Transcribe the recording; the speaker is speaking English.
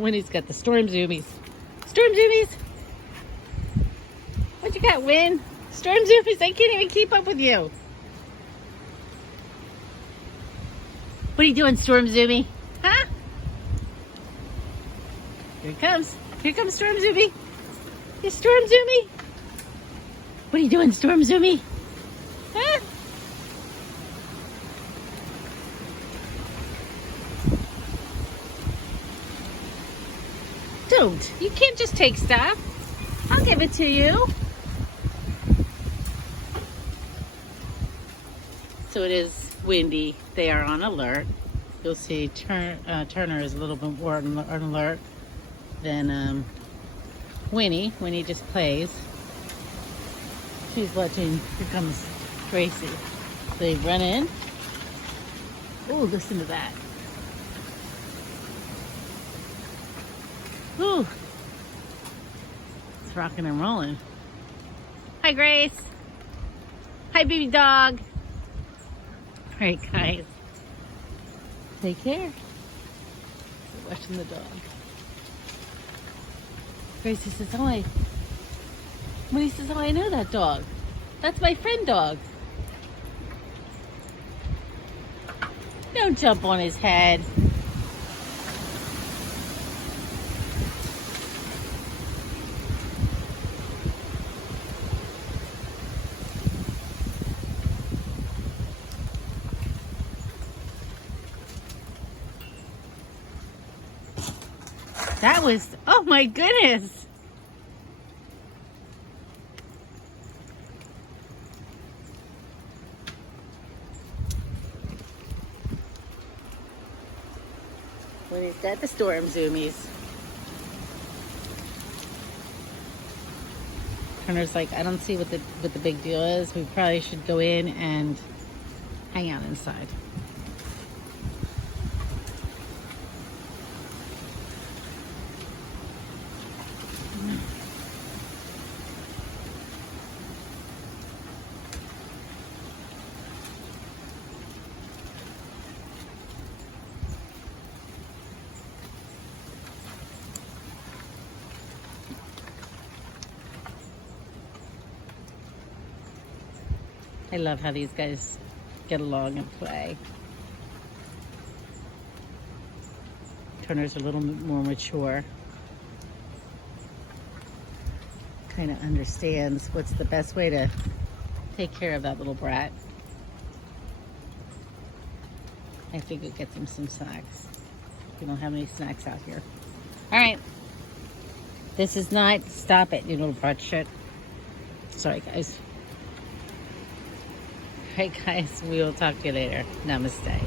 Winnie's got the storm zoomies. Storm zoomies! What you got, Win? Storm zoomies, I can't even keep up with you. What are you doing, Storm Zoomie? Huh? Here it comes. Here comes Storm Zoomie. Hey, Storm Zoomie. What are you doing, Storm Zoomie? Huh? Don't. You can't just take stuff. I'll give it to you. So it is windy. They are on alert. You'll see Turner is a little bit more on alert than Winnie. Winnie just plays. She's watching. Here comes Gracie. They run in. Oh, listen to that. Ooh. It's rocking and rolling. Hi, Grace. Hi, baby dog. All right, guys. Take care. We're watching the dog. Gracie says, hi. Winnie says, oh, I know that dog. That's my friend dog. Don't jump on his head. That was, oh my goodness. When he's got the storm zoomies. Turner's like, I don't see what the big deal is. We probably should go in and hang out inside. I love how these guys get along and play. Turner's a little bit more mature. Kind of understands what's the best way to take care of that little brat. I have to go get them some snacks. We don't have any snacks out here. All right. This is not, stop it, you little brat shit. Sorry, guys. All right, guys, we will talk to you later. Namaste.